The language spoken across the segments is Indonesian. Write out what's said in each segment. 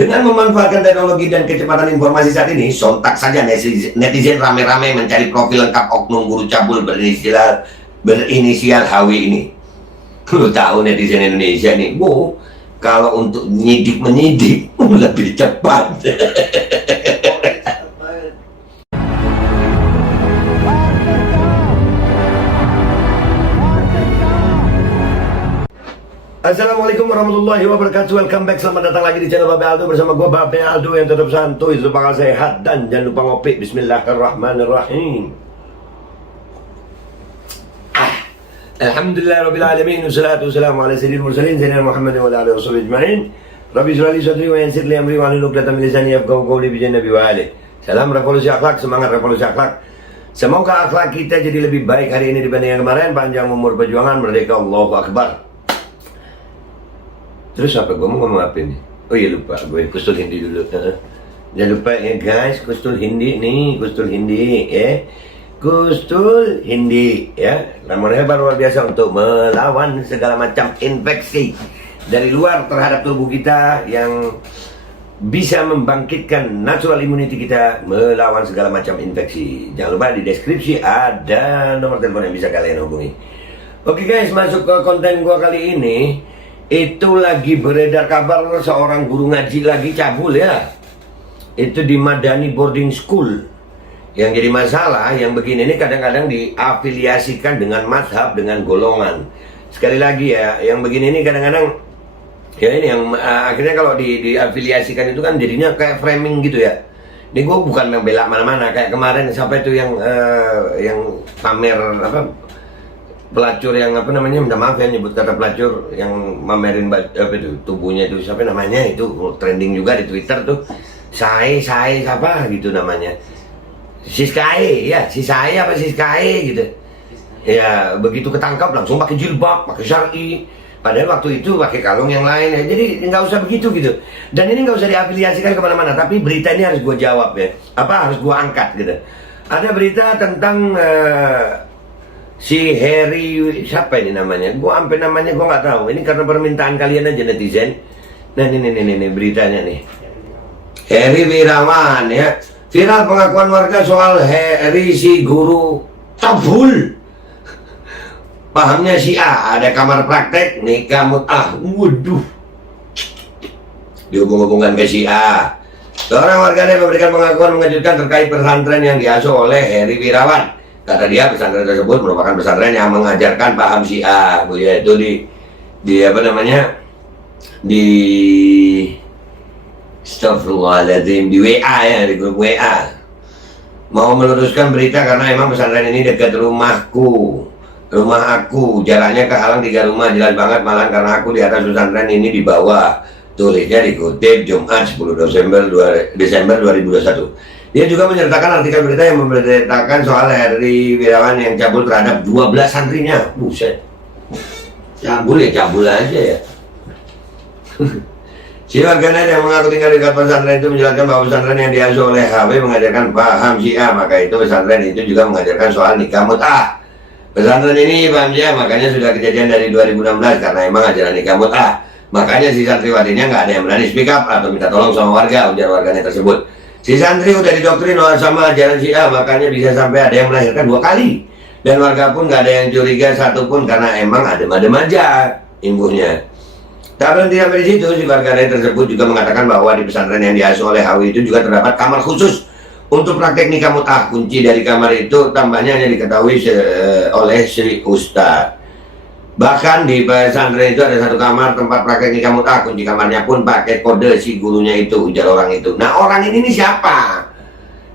Dengan memanfaatkan teknologi dan kecepatan informasi saat ini, sontak saja netizen rame-rame mencari profil lengkap oknum guru cabul berinisial HW ini. Lu tahu netizen Indonesia nih, bu, kalau untuk menyidik lebih cepat. Assalamualaikum warahmatullahi wabarakatuh. Welcome back, selamat datang lagi di channel Babe Aldo bersama gue Babe Aldo yang tetap santuy, supaya sehat dan jangan lupa ngopi. Bismillahirrahmanirrahim. Alhamdulillah Rabbil Alamin, wassalatu wassalamu ala sayyidil mursalin sayyidina Muhammad wa ala alihi washabihi ajma'in. Rabbi shrah li sadri wa yassir li amri wahlul 'uqdatam min lisani yafqahu qawli bi Nabi wa alihi. Salam revolusi akhlak, semangat revolusi akhlak. Semoga akhlak kita jadi lebih baik hari ini dibanding yang kemarin. Panjang umur perjuangan, merdeka, Allahu Akbar. Terus apa? Gue mau ngomong apa ini? Oh iya lupa, gue kustul Hindi dulu. Jangan lupa ya guys, kustul Hindi nih, kustul Hindi ya. Kustul Hindi ya. Namun hebat luar biasa untuk melawan segala macam infeksi dari luar terhadap tubuh kita yang bisa membangkitkan natural immunity kita melawan segala macam infeksi. Jangan lupa di deskripsi ada nomor telepon yang bisa kalian hubungi. Oke guys, masuk ke konten gua kali ini. Itu lagi beredar kabar seorang guru ngaji lagi cabul ya. Itu di Madani Boarding School. Yang jadi masalah yang begini ini kadang-kadang diafiliasikan dengan mazhab, dengan golongan. Sekali lagi ya, yang begini ini kadang-kadang ya ini yang akhirnya kalau diafiliasikan itu kan jadinya kayak framing gitu ya. Ini gue bukan membela mana-mana, kayak kemarin siapa itu yang pamer apa, pelacur yang apa namanya, minta maaf ya nyebut kata pelacur, yang mamerin apa itu tubuhnya itu, siapa namanya itu, trending juga di Twitter tuh, Sae siapa gitu namanya, Siskae ya, Sisae apa Siskae gitu ya. Begitu ketangkap langsung pakai jilbab, pakai syar'i, padahal waktu itu pakai kalung yang lain ya. Jadi nggak usah begitu gitu, dan ini nggak usah diafiliasikan kemana-mana. Tapi berita ini harus gue jawab ya, apa harus gue angkat gitu. Ada berita tentang si Harry, siapa ini namanya? Gue sampai namanya gue nggak tahu. Ini karena permintaan kalian aja netizen. Nah ini beritanya nih. Harry Wirawan ya. Viral pengakuan warga soal Harry si guru cabul. Pahamnya si A, ada kamar praktek, nikah mut'ah. Waduh. Dihubung-hubungkan ke si A. Seorang warganet memberikan pengakuan mengejutkan terkait pesantren yang diasuh oleh Harry Wirawan. Kata dia, pesantren tersebut merupakan pesantren yang mengajarkan paham Syiah, yaitu di apa namanya, di Astagfirullahaladzim, di WA ya, di grup WA. Mau meluruskan berita karena emang pesantren ini dekat rumah aku, jalannya kehalang 3 rumah, jelas banget malah karena aku di atas pesantren ini di bawah. Tulisnya dikutip Jumat 10 Desember 2021. Dia juga menyertakan artikel berita yang memberitakan soal Harry Wirawan yang cabul terhadap 12 santrinya. Buset. Cabul ya cabul aja ya. Si warganet yang mengaku tinggal di dekat pesantren itu menjelaskan bahwa pesantren yang diasuh oleh HW mengajarkan paham Syiah, maka itu pesantren itu juga mengajarkan soal nikah mut'ah. Pesantren ini paham Syiah, makanya sudah kejadian dari 2016 karena emang ajaran nikah mut'ah. Makanya si santriwatinya nggak ada yang berani speak up atau minta tolong sama warga, ujar warganet tersebut. Si santri udah didoktrin sama ajaran Syiah, makanya bisa sampai ada yang melahirkan 2 kali. Dan warga pun gak ada yang curiga satupun karena emang adem-adem aja imbuhnya. Tak berhenti sampai di situ, si warganet tersebut juga mengatakan bahwa di pesantren yang diasuh oleh HW itu juga terdapat kamar khusus untuk praktek nikah mut'ah. Kunci dari kamar itu tambahnya hanya diketahui oleh Sri Ustadz. Bahkan di pesantren itu ada 1 kamar tempat praktek nikah mut'ah. Kunci kamarnya pun pakai kode si gurunya itu, ujar orang itu. Nah orang ini siapa?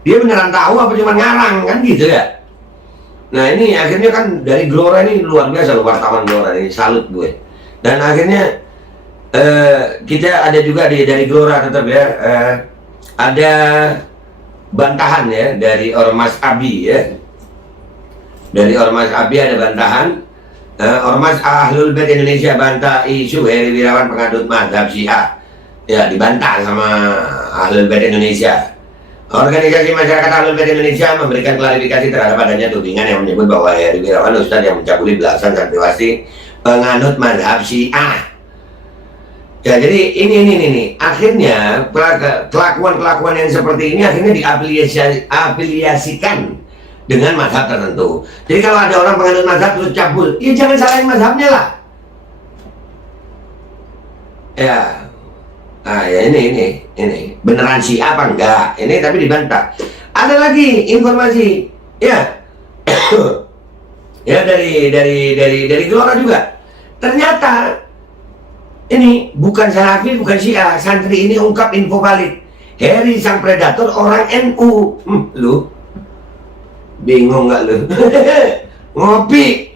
Dia beneran tahu apa cuma ngarang kan gitu ya? Nah ini akhirnya kan dari Gelora ini luar biasa loh, wartawan Gelora ini, salut gue. Dan akhirnya kita ada juga dari Gelora tetap ya, ada bantahan ya dari Ormas Abi ya. Dari Ormas Abi ada bantahan. Ormas Ahlul Bait Indonesia bantah isu Harry Wirawan pengadut mazhab Syiah. Ya dibantah sama Ahlul Bait Indonesia. Organisasi masyarakat Ahlul Bait Indonesia memberikan klarifikasi terhadap adanya tudingan yang menyebut bahwa Harry Wirawan ustadz yang mencabuli belasan santriwati penganut mazhab Syiah. Ya, jadi ini. Akhirnya kelakuan yang seperti ini akhirnya diafiliasikan dengan mazhab tertentu. Jadi kalau ada orang penganut mazhab terus cabul, ya jangan salahin mazhabnya lah. Ya, ya ini beneran Syiah apa enggak? Ini tapi dibantah. Ada lagi informasi, ya, ya dari Gelora juga. Ternyata ini bukan Salafi, bukan Syiah. Santri ini ungkap info valid. Heri sang predator orang NU. Lu bingung nggak lu? Ngopi.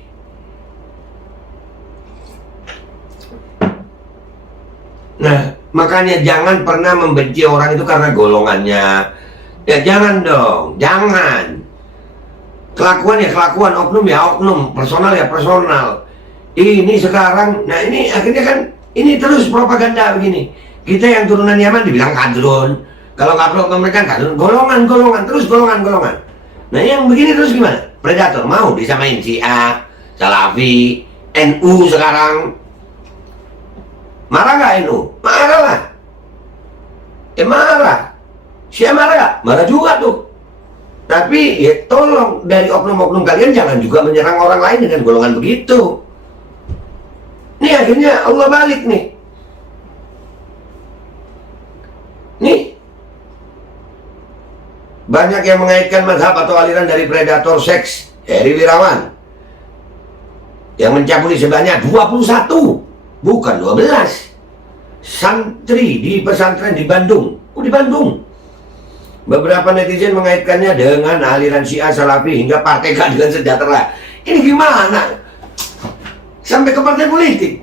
Nah, makanya jangan pernah membenci orang itu karena golongannya. Ya jangan dong, jangan. Kelakuan ya kelakuan, oknum ya oknum, personal ya personal. Ini sekarang, nah ini akhirnya kan ini terus propaganda begini. Kita yang turunan Yaman dibilang kadrun. Kalau nggak pro mereka kadrun, golongan, terus golongan. Nah yang begini terus gimana? Predator mau disamain Syiah, Salafi, NU sekarang. Marah nggak NU? Marah lah. Marah. Syiah marah nggak? Marah juga tuh. Tapi ya tolong dari oknum-oknum kalian jangan juga menyerang orang lain dengan golongan begitu. Nih akhirnya Allah balik nih. Banyak yang mengaitkan mazhab atau aliran dari predator seks Heri Wirawan yang mencabuli sebanyak 21, bukan 12 santri di pesantren di Bandung. Di Bandung. Beberapa netizen mengaitkannya dengan aliran Syiah, Salafi hingga Partai Keadilan Sejahtera. Ini gimana? Sampai ke partai politik.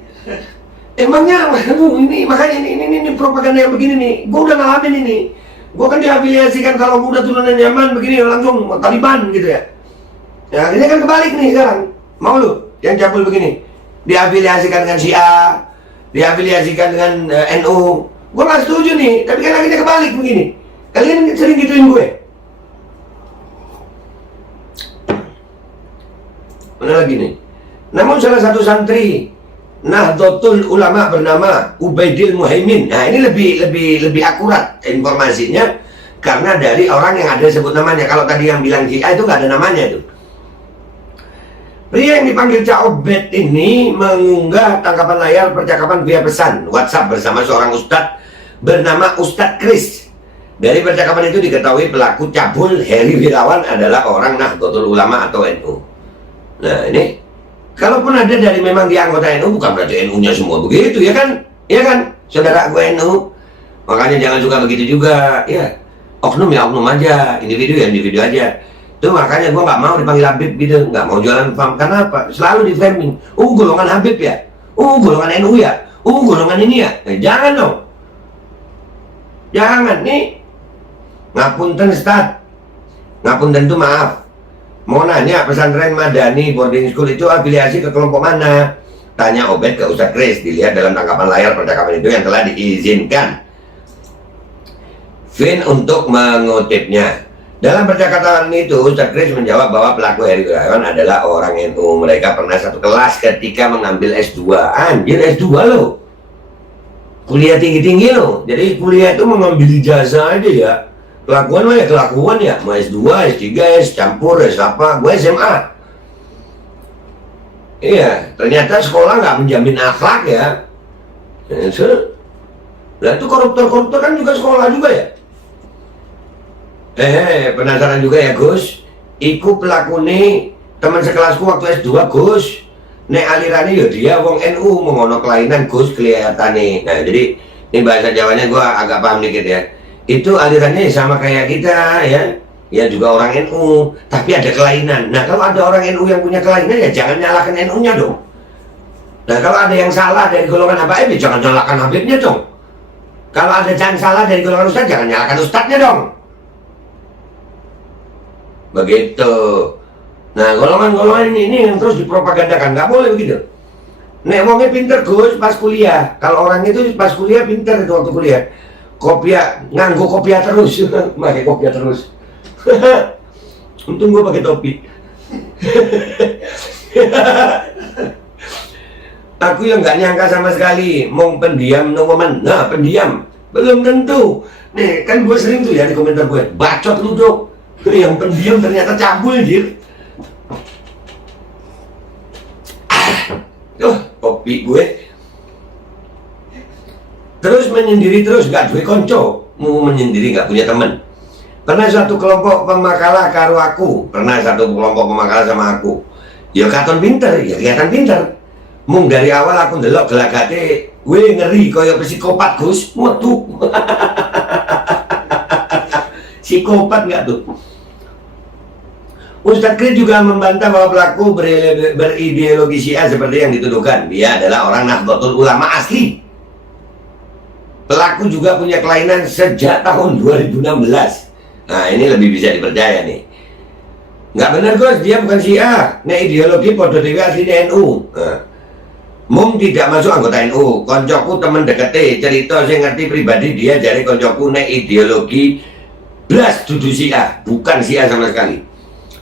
Emangnya, ini makanya ini propaganda yang begini nih. Gue udah ngalamin ini. Gue kan diafiliasikan kalau udah turunan Yaman begini langsung Taliban gitu ya. Ya ini kan kebalik nih sekarang. Mau lu yang cabul begini diafiliasikan dengan Syiah, diafiliasikan dengan NU. Gue gak setuju nih. Tapi kan akhirnya kebalik begini. Kalian sering gituin gue. Mana lagi nih? Namun salah satu santri Nahdlatul Ulama bernama Ubaidil Muhaimin. Nah ini lebih akurat informasinya karena dari orang yang ada sebut namanya. Kalau tadi yang bilang Syiah itu nggak ada namanya tuh. Pria yang dipanggil Cak Obed ini mengunggah tangkapan layar percakapan via pesan WhatsApp bersama seorang ustadz bernama Ustadz Kris. Dari percakapan itu diketahui pelaku cabul Heri Wirawan adalah orang Nahdlatul Ulama atau NU. Nah ini kalaupun ada dari memang dia anggota NU, bukan berarti NU-nya semua begitu, ya kan? Ya kan? Saudara gue NU. Makanya jangan suka begitu juga, ya. Oknum ya oknum aja, individu ya individu aja. Itu makanya gue nggak mau dipanggil Habib gitu, nggak mau jualan paham. Karena apa? Selalu di framing. Golongan Habib ya? Golongan NU ya? Golongan ini ya? Jangan dong. Jangan, nih. Ngapunten Ustaz. Ngapunten itu maaf. Mau nanya pesantren Madani boarding school itu afiliasi ke kelompok mana? Tanya Obed ke Ustadz Kris. Dilihat dalam tangkapan layar percakapan itu yang telah diizinkan Vin untuk mengutipnya. Dalam percakapan itu Ustadz Kris menjawab bahwa pelaku Heri Wirawan adalah orang NU. Mereka pernah satu kelas ketika mengambil S2. Anjir S2 loh. Kuliah tinggi-tinggi loh. Jadi kuliah itu mengambil ijazah aja ya. Kelakuan mah ya kelakuan ya, mau S2, S3, S campur, S apa, gue SMA. Iya, ternyata sekolah nggak menjamin akhlak ya. Nah itu koruptor-koruptor kan juga sekolah juga ya. Penasaran juga ya Gus. Iku pelaku nih teman sekelasku waktu S2 Gus. Nek alirane ya dia wong NU mengono kelainan Gus kelihatannya. Nah jadi ini bahasa Jawanya gue agak paham dikit ya. Itu alirannya sama kayak kita ya juga orang NU, tapi ada kelainan. Nah kalau ada orang NU yang punya kelainan ya jangan nyalakan NU-nya dong. Nah kalau ada yang salah dari golongan Habib ya jangan nyalakan Habibnya dong. Kalau ada yang salah dari golongan Ustadz jangan nyalakan Ustadznya dong. Begitu. Nah golongan-golongan ini yang terus dipropagandakan, nggak boleh begitu. Nek wongnya pinter Gus pas kuliah. Kalau orang itu pas kuliah pinter itu waktu kuliah. Kopiah, nganggo kopiah terus, pakai kopiah terus. Untung gue pakai topi. Aku yang nggak nyangka sama sekali, mau pendiam no woman. Nah, pendiam belum tentu. Nih kan gue sering tuh ya di komentar gue, bacot lu dong. Yang pendiam ternyata cabul jir. Kopi gue. Terus menyendiri terus, gak duwe konco. Mau menyendiri gak punya temen. Pernah satu kelompok pemakalah karo aku. Pernah satu kelompok pemakalah sama aku. Ya katon pinter, ya kelihatan pinter. Mung dari awal aku ndelok gelagate, gue ngeri koyo psikopat Gus, metu. Psikopat nggak tuh? Ustadz Kris juga membantah bahwa pelaku berideologi Syiah seperti yang dituduhkan. Dia adalah orang Nahdlatul Ulama asli. Pelaku juga punya kelainan sejak tahun 2016. Nah ini lebih bisa dipercaya nih. Nggak benar Gus, dia bukan Syiah. Nah ideologi podo dewi asli NU. Mung tidak masuk anggota NU. Koncoku temen dekete cerita saya ngerti pribadi dia dari koncoku nek ideologi blas dudu Syiah, bukan Syiah sama sekali.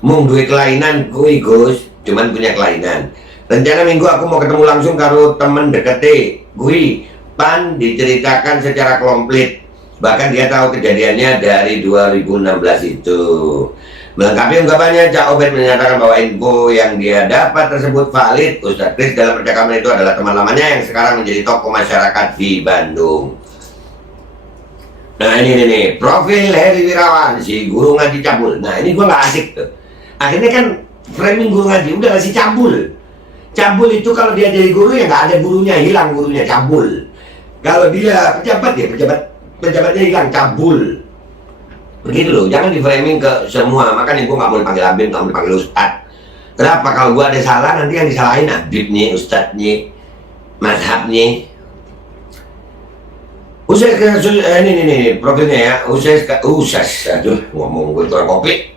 Mung duwe kelainan kuwi Gus, cuman punya kelainan. Rencana minggu aku mau ketemu langsung karo temen dekete kuwi, pan diceritakan secara komplit. Bahkan dia tahu kejadiannya dari 2016 itu. Melengkapi ungkapannya, Cak Obed menyatakan bahwa info yang dia dapat tersebut valid. Ustadz Kris dalam percakapan itu adalah teman lamanya yang sekarang menjadi tokoh masyarakat di Bandung. Nah ini nih, profil Heri Wirawan, si guru ngaji cabul. Nah ini gua nggak asik tuh. Akhirnya kan framing guru ngaji, udah si cabul. Cabul itu kalau dia jadi guru ya nggak ada gurunya, hilang gurunya, cabul. Kalau dia pejabat ya pejabatnya hilang, cabul. Begitu loh, jangan di framing ke semua. Makanya gue nggak boleh panggil Habib, nggak boleh panggil Ustadz. Kenapa? Kalau gue ada salah nanti yang disalahin Habibnya, Ustadznya, mazhabnya. Ini profilnya ya. Aduh, ngomong gue tukang kopi.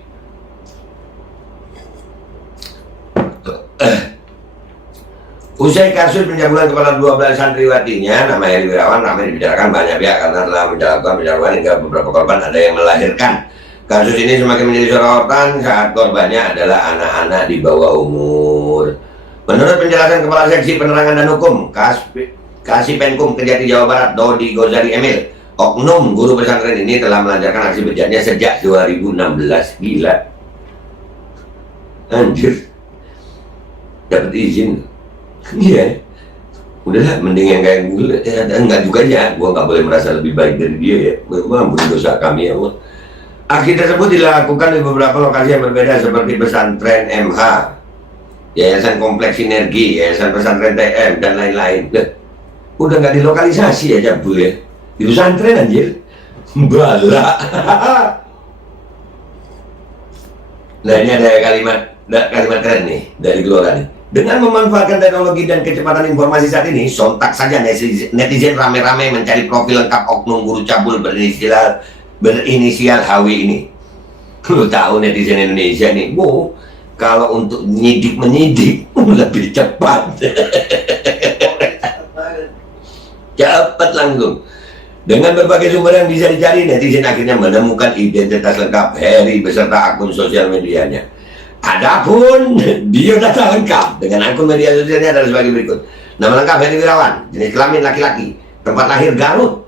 Usai kasus pencabulan kepala 12 santriwatinya, nama Heri Wirawan ramai dibicarakan banyak pihak karena telah menjalankan pencabulan hingga beberapa korban ada yang melahirkan. Kasus ini semakin menjadi sorotan saat korbannya adalah anak-anak di bawah umur. Menurut penjelasan Kepala Seksi Penerangan dan Hukum Kasipenkum Kejati Jawa Barat, Dodi Gozali Emil, oknum guru pesantren ini telah melancarkan aksi bejatnya sejak 2016. Gila, anjir, dapat izin. Iya, udahlah mending yang kayak gue, enggak juga ya, gue nggak boleh merasa lebih baik dari dia ya, gue ampun dosa kami ya Allah. Aksi tersebut dilakukan di beberapa lokasi yang berbeda seperti pesantren MH, Yayasan Kompleks Sinergi, Yayasan Pesantren TM, dan lain-lain. Udah nggak dilokalisasi ya cabul ya, di pesantren anjir, bala. Nah ini ada kalimat keren nih dari Gelora nih. Dengan memanfaatkan teknologi dan kecepatan informasi saat ini, sontak saja netizen rame-rame mencari profil lengkap oknum guru cabul berinisial HW ini. Lu tahu netizen Indonesia nih, kalau untuk menyidik lebih cepat. Cepat langsung. Dengan berbagai sumber yang bisa dicari, netizen akhirnya menemukan identitas lengkap Heri beserta akun sosial medianya. Adapun biodata lengkap dengan akun media sosialnya adalah sebagai berikut. Nama lengkap Heri Wirawan, jenis kelamin laki-laki, tempat lahir Garut,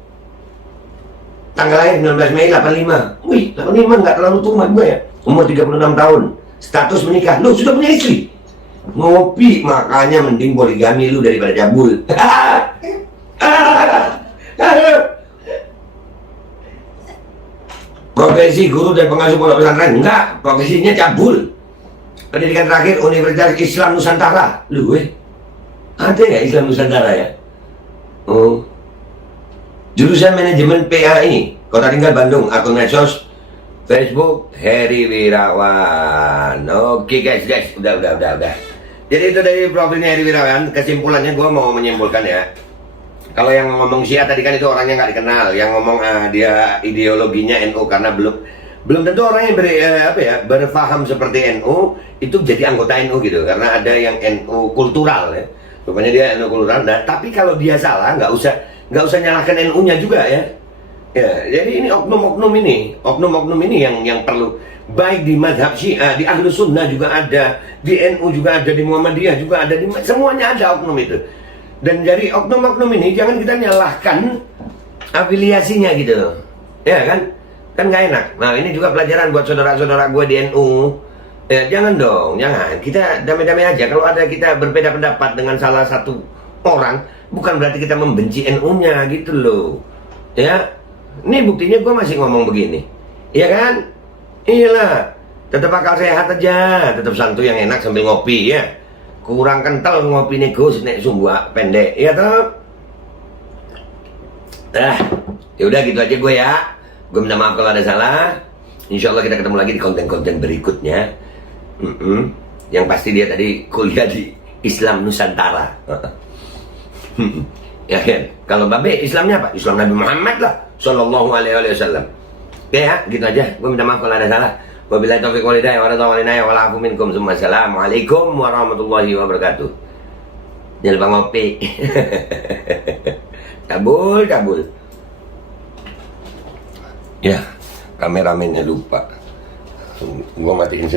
tanggal lahir 19 Mei 85. Wih, 85 nggak terlalu tua gue ya. Umur 36 tahun, status menikah. Lu sudah punya istri? Ngopi, makanya mending poligami lu daripada cabul. Profesi guru dan pengasuh pondok pesantren? Enggak, profesinya cabul. Pendidikan terakhir Universitas Islam Nusantara. Lu ada nggak Islam Nusantara ya? Oh, jurusan manajemen PAI, kota tinggal Bandung. Akun medsos Facebook Heri Wirawan. Oke guys, udah. Jadi itu dari profilnya Heri Wirawan. Kesimpulannya gue mau menyimpulkan ya. Kalau yang ngomong Syiah tadi kan itu orangnya nggak dikenal. Yang ngomong dia ideologinya NU karena belum tentu orang yang berfaham seperti NU itu jadi anggota NU gitu, karena ada yang NU kultural ya, rupanya dia NU kultural. Nah, tapi kalau dia salah nggak usah nyalahkan NU-nya juga ya. Jadi ini oknum-oknum ini yang perlu, baik di madhab Syiah, di Ahlus Sunnah juga ada, di NU juga ada, di Muhammadiyah juga ada, semuanya ada oknum itu. Dan dari oknum-oknum ini jangan kita nyalahkan afiliasinya gitu, ya kan? Kan nggak enak. Nah ini juga pelajaran buat saudara-saudara gue di NU. Ya jangan dong, jangan. Kita damai-damai aja. Kalau ada kita berbeda pendapat dengan salah satu orang, bukan berarti kita membenci NU-nya gitu loh. Ya, ini buktinya gue masih ngomong begini, ya kan? Iyalah, tetap akal sehat aja, tetap santuy yang enak sambil ngopi ya. Kurang kental ngopi nih Gus, nek sumba pendek, ya toh? Ya udah gitu aja gue ya. Gue minta maaf kalau ada salah. Insya Allah kita ketemu lagi di konten-konten berikutnya. Yang pasti dia tadi kuliah di Islam Nusantara. Ya kan? Kalau Babe Islamnya apa? Islam Nabi Muhammad lah Sallallahu alaihi wasallam. Oke ya, gitu aja. Gue minta maaf kalau ada salah. Wabillahi taufiq wal hidayah wa ridwan wa afu minkum. Assalamualaikum warahmatullahi wabarakatuh. Jangan lupa ngopi. Kabul. Ya, kameramennya lupa. Gua matiin